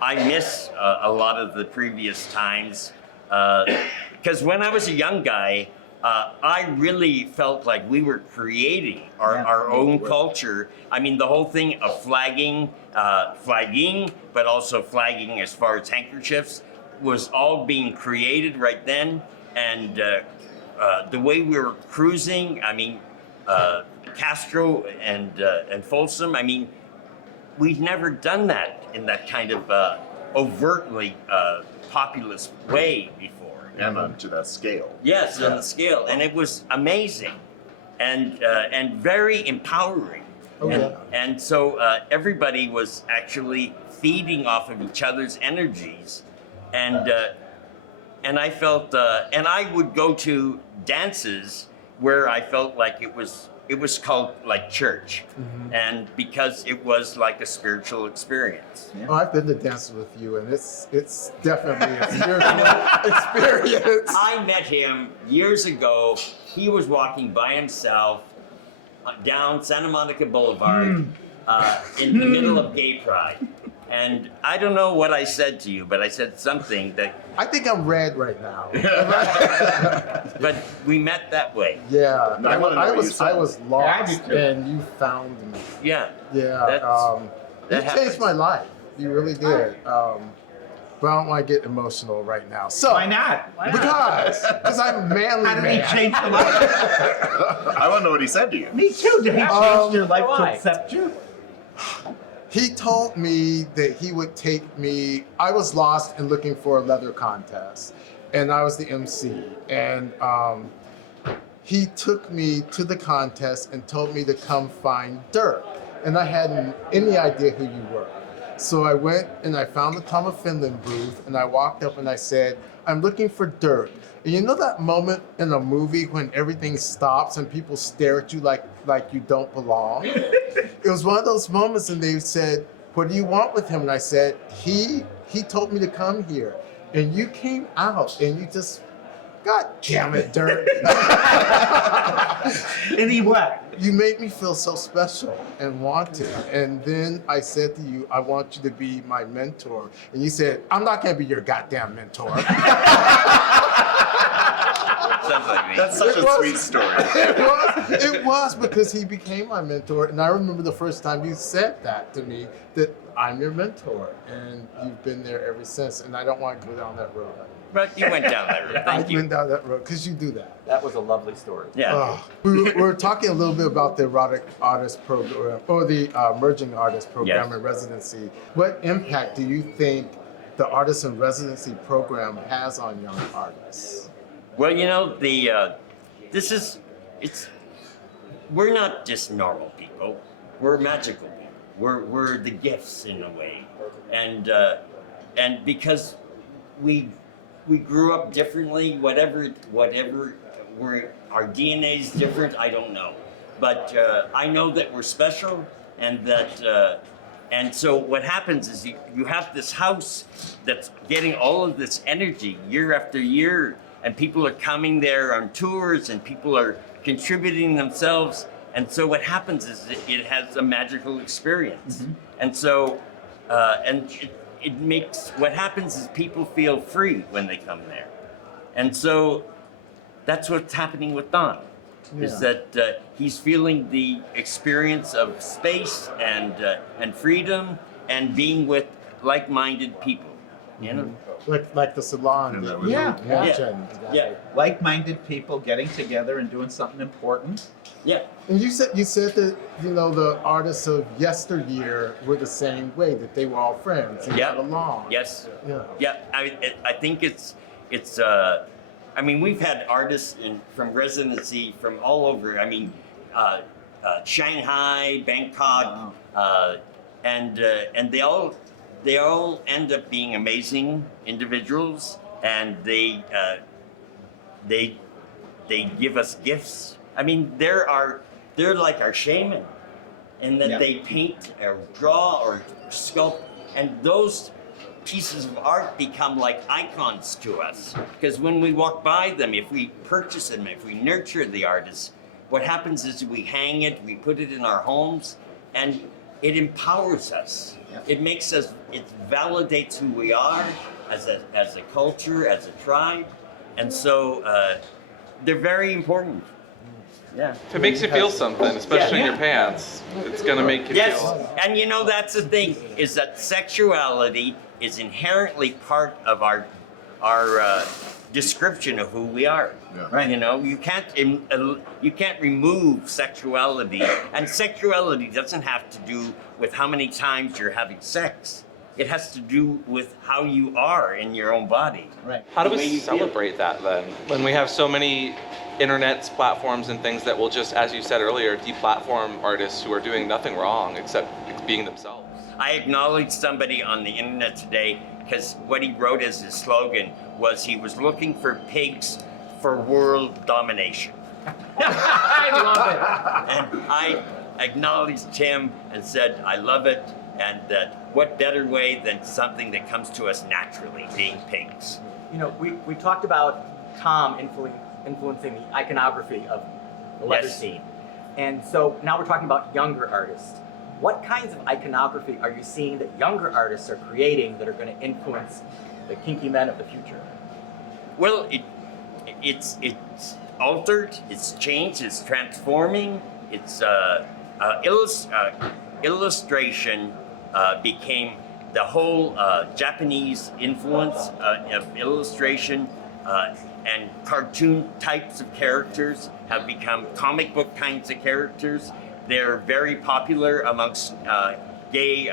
I miss a lot of the previous times because when I was a young guy, I really felt like we were creating our own culture. I mean, the whole thing of flagging, but also flagging as far as handkerchiefs was all being created right then. And the way we were cruising, I mean, Castro and Folsom, I mean, we'd never done that in that kind of overtly populist way before. And to that scale. Yes, on the scale, and it was amazing, and very empowering. Okay. And so everybody was actually feeding off of each other's energies, and I felt, and I would go to dances where I felt like it was called like church, and because it was like a spiritual experience. Oh, I've been to dances with you, and it's definitely a spiritual experience. I met him years ago. He was walking by himself down Santa Monica Boulevard in the middle of Gay Pride. And I don't know what I said to you, but I said something that, I think I'm red right now. but we met that way. Yeah, I wanna know what you I said. was lost, and you found me. Yeah. Yeah, That's- you that changed happens. my life. You really did. But I don't want to get emotional right now. So Why not? Because I'm a manly How did he man. change the life? I want to know what he said to you. Me too. Did he change your life why? to accept you? He told me that he would take me. I was lost and looking for a leather contest, and I was the MC. And he took me to the contest and told me to come find Dirk. And I hadn't any idea who you were. So I went and I found the Tom of Finland booth, and I walked up and I said, "I'm looking for Dirk." And you know that moment in a movie when everything stops and people stare at you like you don't belong? It was one of those moments, and they said, "What do you want with him?" And I said, he told me to come here. And you came out and you just, God damn it, Dirk. And he what? You made me feel so special and wanted. And then I said to you, "I want you to be my mentor." And you said, "I'm not going to be your goddamn mentor." Sounds like me. That's such It a was- sweet story. It was because he became my mentor. And I remember the first time you said that to me, that I'm your mentor. And you've been there ever since. And I don't want to go down that road. But you went down that road. I Thank you. went down that road because you do that. That was a lovely story. Yeah. We were talking a little bit about the erotic artist program, or the emerging artist program Yes. and residency. What impact do you think the artist in residency program has on young artists? Well, you know, we're not just normal people. We're magical people. We're the gifts in a way. And because we grew up differently, whatever our DNA is different, I don't know. But I know that we're special, and that and so what happens is you have this house that's getting all of this energy year after year, and people are coming there on tours, and people are contributing themselves, and so what happens is it has a magical experience. And so it makes, what happens is people feel free when they come there. And so that's what's happening with Don, is that he's feeling the experience of space and freedom and being with like-minded people, you know? Like the Salon that you Yeah. mentioned. Yeah, Like-minded people getting together and doing something important. yeah. And you said that the artists of yesteryear were the same way, that they were all friends and Yeah. got along. Yes. Yeah. Yeah, I think it's I mean, we've had artists from residency from all over. I mean, Shanghai, Bangkok, and they all end up being amazing individuals, and they give us gifts. I mean, they're like our shaman, in that they paint or draw or sculpt, and those pieces of art become like icons to us. Because when we walk by them, if we purchase them, if we nurture the artist, what happens is we hang it, we put it in our homes, and it empowers us. Yeah. It makes us, it validates who we are as a culture, as a tribe. And so they're very important. Yeah. If it makes you feel something, especially in Yeah. your pants, it's gonna make you Yes, feel. and you know that's the thing, is that sexuality is inherently part of our description of who we are. Yeah. Right. You know, you can't remove sexuality, and sexuality doesn't have to do with how many times you're having sex. It has to do with how you are in your own body. Right. How do the way we you feel. celebrate that then? When we have so many internets, platforms, and things that will just, as you said earlier, deplatform artists who are doing nothing wrong except being themselves. I acknowledged somebody on the internet today because what he wrote as his slogan was he was looking for pigs for world domination. I love it. And I acknowledged him and said, I love it, and that what better way than something that comes to us naturally, being pigs. You know, we talked about Tom influencing the iconography of the leather Yes. scene. And so now we're talking about younger artists. What kinds of iconography are you seeing that younger artists are creating that are going to influence the kinky men of the future? Well, it's altered, it's changed, it's transforming. It's illustration became the whole Japanese influence of illustration, and cartoon types of characters have become comic book kinds of characters. They're very popular amongst gay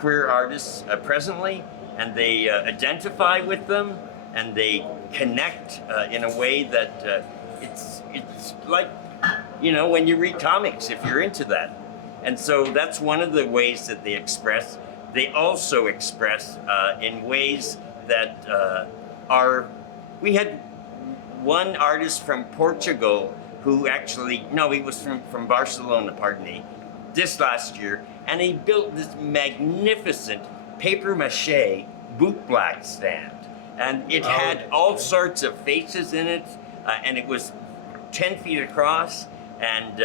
queer artists presently, and they identify with them, and they connect in a way that it's like, you know, when you read comics, if you're into that. And so that's one of the ways that they express. They also express in ways that we had one artist from Portugal who actually, no, he was from Barcelona, pardon me, this last year, and he built this magnificent papier-mâché boot black stand. And it had all sorts of faces in it, and it was 10 feet across, and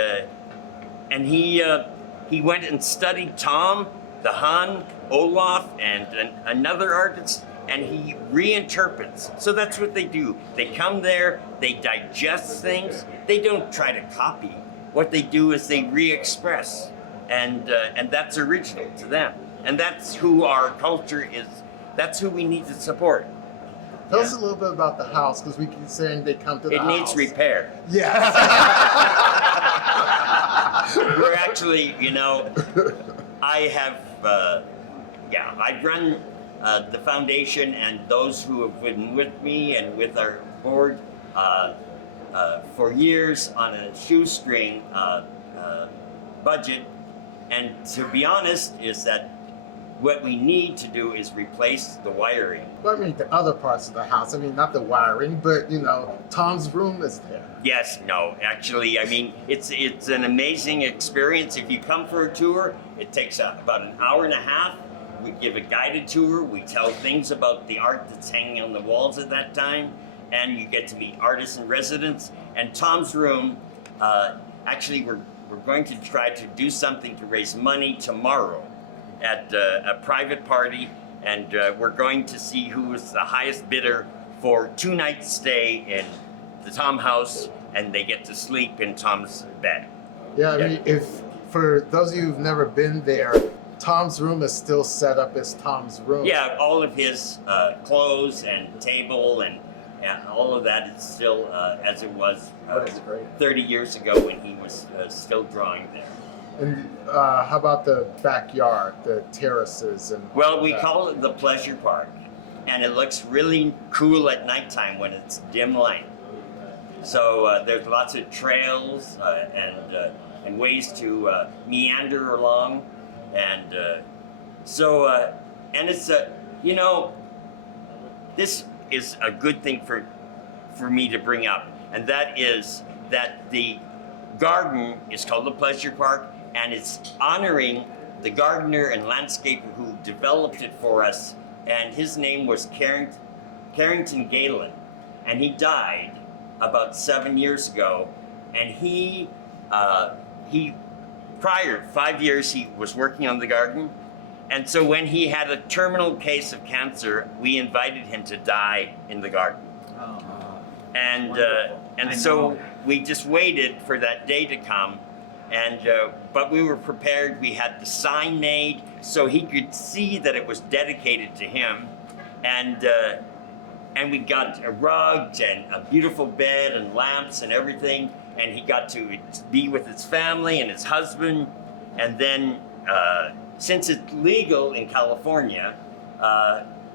he went and studied Tom, the Hun, Olaf, and another artist, and he reinterprets. So that's what they do. They come there, they digest things. They don't try to copy. What they do is they re-express, and that's original to them. And that's who our culture is. That's who we need to support. Tell us a little bit about the house, because we keep saying they come to the It house. needs repair. Yes. We're actually, you know, I have, I've run the foundation, and those who have been with me and with our board for years on a shoestring budget. And to be honest, is that what we need to do is replace the wiring. Well, I mean, the other parts of the house. I mean, not the wiring, but, you know, Tom's room is there. Yes, no, actually, I mean, it's an amazing experience. If you come for a tour, it takes about an hour and a half. We give a guided tour. We tell things about the art that's hanging on the walls at that time, and you get to meet artists in residence. And Tom's room, actually, we're going to try to do something to raise money tomorrow at a private party, and we're going to see who is the highest bidder for 2 nights stay in the Tom house, and they get to sleep in Tom's bed. Yeah, I mean, if for those of you who've never been there, Tom's room is still set up as Tom's room. Yeah, all of his clothes and table and all of that is still as it was That's great. 30 years ago when he was still drawing there. And how about the backyard, the terraces and Well, all we that? call it the pleasure park, and it looks really cool at nighttime when it's dim light. So there's lots of trails and ways to meander along, and and it's you know, this is a good thing for me to bring up, and that is that the garden is called the Pleasure Park, and it's honoring the gardener and landscaper who developed it for us, and his name was Carrington Graylin, and he died about 7 years ago, and he prior 5 years he was working on the garden, and so when he had a terminal case of cancer, we invited him to die in the garden. Oh, And wonderful. and I so know. we just waited for that day to come, and but we were prepared. We had the sign made so he could see that it was dedicated to him, and we got rugs and a beautiful bed and lamps and everything, and he got to be with his family and his husband, and then since it's legal in California.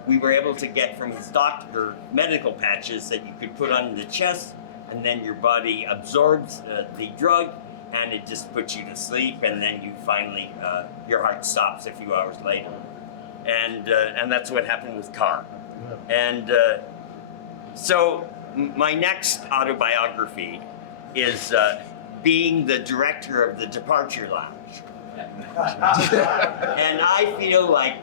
We were able to get from his doctor medical patches that you could put on the chest, and then your body absorbs the drug, and it just puts you to sleep, and then you finally, your heart stops a few hours later. And that's what happened with Carr. And so my next autobiography is being the director of the Departure Lounge. And I feel like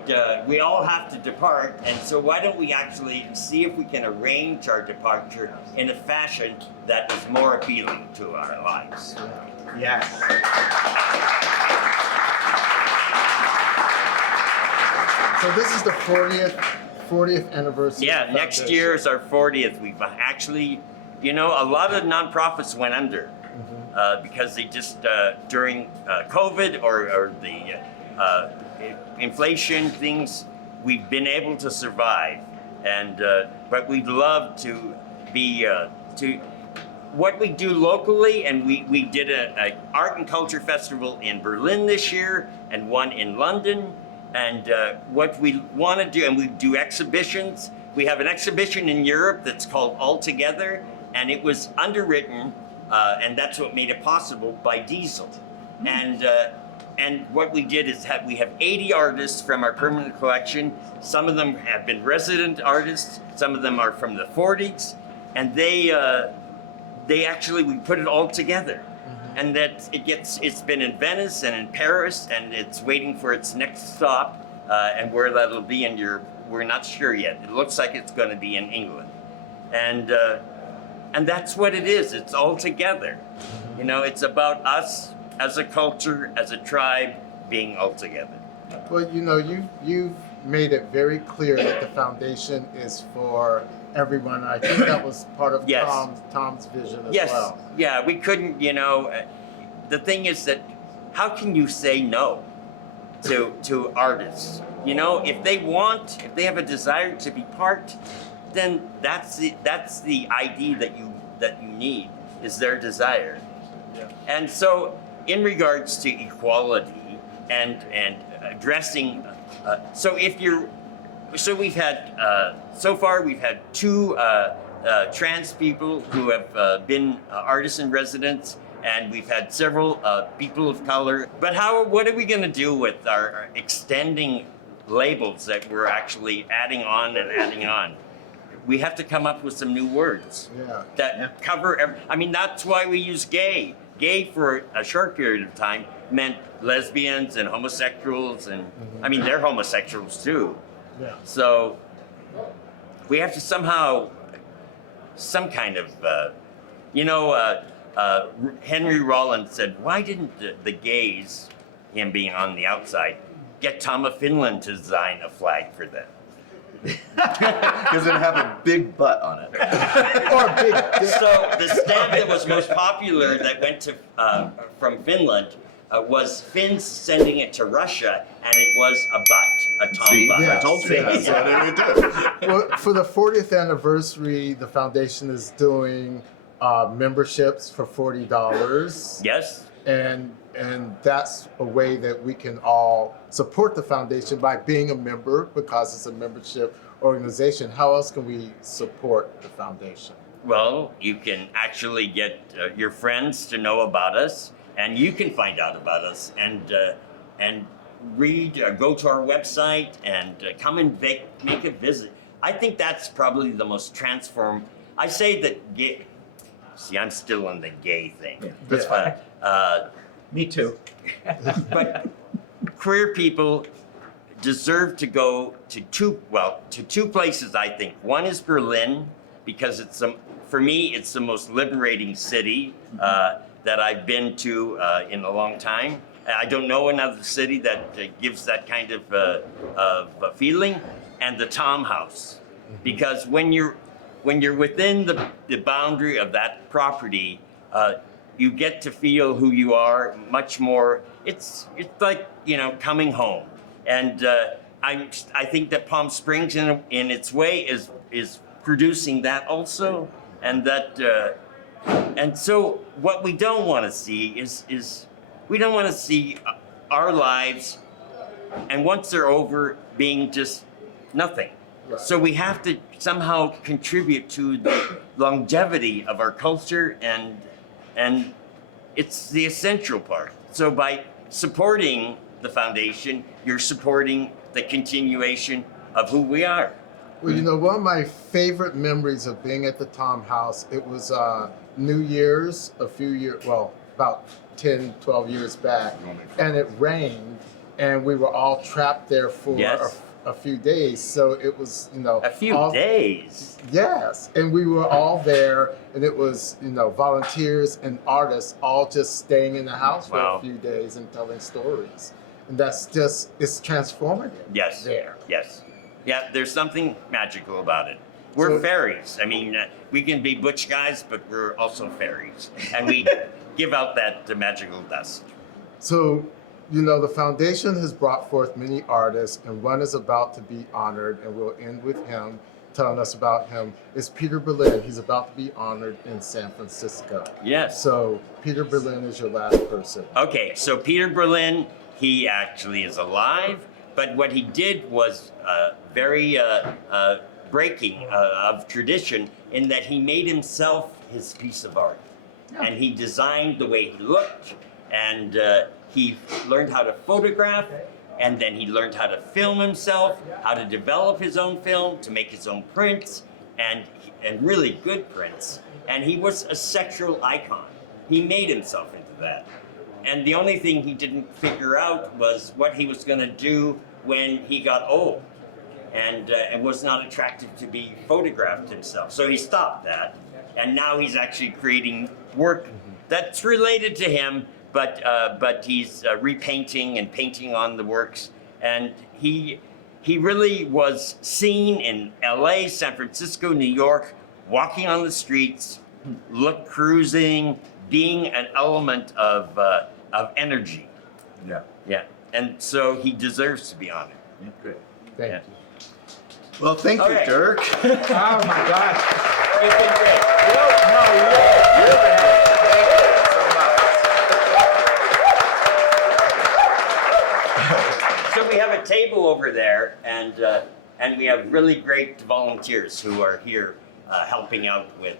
we all have to depart, and so why don't we actually see if we can arrange our departure in a fashion that is more appealing to our lives. Yes. So this is the 40th anniversary. Yeah, of the next foundation. year is our 40th. We've actually, you know, a lot of nonprofits went under. Because they just during COVID or the inflation things, we've been able to survive, and but we'd love to be to what we do locally, and we did a art and culture festival in Berlin this year and one in London, and what we want to do, and we do exhibitions. We have an exhibition in Europe that's called All Together, and it was underwritten. And that's what made it possible by Diesel. And what we did is we have 80 artists from our permanent collection. Some of them have been resident artists. Some of them are from the 40s, and they actually we put it all together. And that it's been in Venice and in Paris, and it's waiting for its next stop, and where that'll be in Europe, we're not sure yet. It looks like it's going to be in England, and that's what it is. It's all together. You know, it's about us as a culture, as a tribe, being all together. Well, you know, you've made it very clear that the foundation is for everyone. I think that was part of Yes. Tom's vision as Yes, well. yeah, we couldn't, you know, the thing is that how can you say no to artists? You know, if they have a desire to be part, then that's the ID that you need, is their desire. Yeah. And so in regards to equality and addressing, so we've had so far we've had two trans people who have been artists in residence, and we've had several people of color. But what are we going to do with our extending labels that we're actually adding on and adding on? We have to come up with some new words that cover I mean, that's why we use gay. Gay for a short period of time meant lesbians and homosexuals, and I mean, they're homosexuals too. Yeah. So we have to somehow, some kind of, Henry Rollins said, why didn't the gays, him being on the outside, get Tom of Finland to design a flag for them? Because it'd have a big butt on it. Or a big dick. So the stamp that was most popular that went to from Finland was Finns sending it to Russia, and it was a butt, a Tom See, butt. I told you. Yeah. That's what it would do. Well, for the 40th anniversary, the foundation is doing memberships for $40. Yes. And that's a way that we can all support the foundation by being a member, because it's a membership organization. How else can we support the foundation? Well, you can actually get your friends to know about us, and you can find out about us, and read, go to our website, and come and make a visit. I think that's probably the most transform. I say that gay. See, I'm still on the gay thing. Yeah. That's fine. Me too. But queer people deserve to go to two places, I think. One is Berlin, because for me, it's the most liberating city that I've been to in a long time. I don't know another city that gives that kind of feeling. And the Tom House, because when you're within the boundary of that property, you get to feel who you are much more. It's like, you know, coming home. And I think that Palm Springs in its way is producing that also, and that and so what we don't want to see is we don't want to see our lives, and once they're over, being just nothing. Right. So we have to somehow contribute to the longevity of our culture, and it's the essential part. So by supporting the foundation, you're supporting the continuation of who we are. Well, you know, one of my favorite memories of being at the Tom House, it was New Year's about 10, 12 years back, and it rained, and we were all trapped there for Yes. a few days. So it was, you know, A few days. Yes, and we were all there, and it was, you know, volunteers and artists all just staying in the house for Wow. a few days and telling stories, and that's just, it's transformative. Yes. There. Yes. Yeah, there's something magical about it. We're So- fairies. I mean, we can be butch guys, but we're also fairies. And we give out that magical dust. So, you know, the foundation has brought forth many artists, and one is about to be honored, and we'll end with him telling us about him. It's Peter Berlin. He's about to be honored in San Francisco. Yes. So, Peter Berlin is your last person. Okay, so Peter Berlin, he actually is alive, but what he did was very breaking of tradition in that he made himself his piece of art. And he designed the way he looked, and he learned how to photograph, and then he learned how to film himself, how to develop his own film, to make his own prints, and really good prints. And he was a sexual icon. He made himself into that. And the only thing he didn't figure out was what he was going to do when he got old, and was not attracted to be photographed himself. So he stopped that, and now he's actually creating work that's related to him, but he's repainting and painting on the works. And he really was seen in LA, San Francisco, New York, walking on the streets, cruising, being an element of energy. Yeah. Yeah, and so he deserves to be honored. Great. Thank Yeah. you. Well, thank you, Okay. Dirk. Oh my gosh. You've been great. So we have a table over there, and we have really great volunteers who are here helping out with.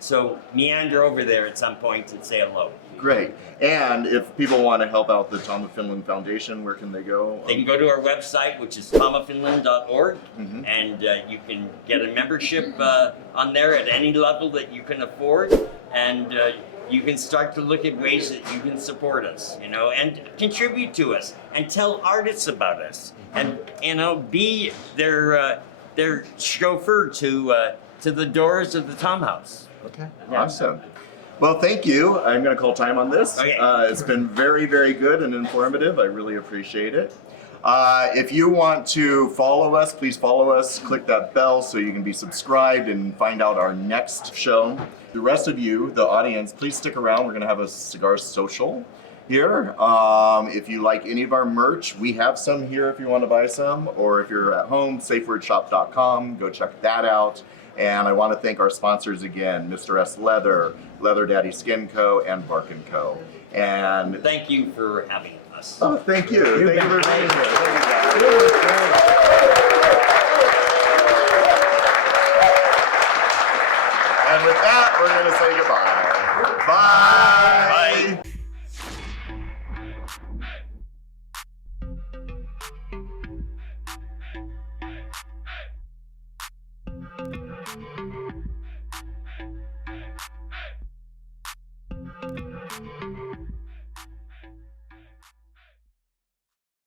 So meander over there at some point and say hello. Great. And if people want to help out the Tom of Finland Foundation, where can they go? They can go to our website, which is tomofinland.org, Mhm. and you can get a membership on there at any level that you can afford, and you can start to look at ways that you can support us, you know, and contribute to us, and tell artists about us, and you know, be their chauffeur to the doors of the Tom House. Okay. Awesome. Well, thank you. I'm going to call time on this. Okay. It's been very, very good and informative. I really appreciate it. If you want to follow us, please follow us. Click that bell so you can be subscribed and find out our next show. The rest of you, the audience, please stick around. We're going to have a cigar social here. If you like any of our merch, we have some here if you want to buy some. Or if you're at home, safewordshop.com. Go check that out. And I want to thank our sponsors again, Mr. S. Leather, Leather Daddy Skin Co., and Bark & Co. And Thank you for having us. oh, thank you. Thank you for being here. Thank you, guys. And with that, we're going to say goodbye. Bye.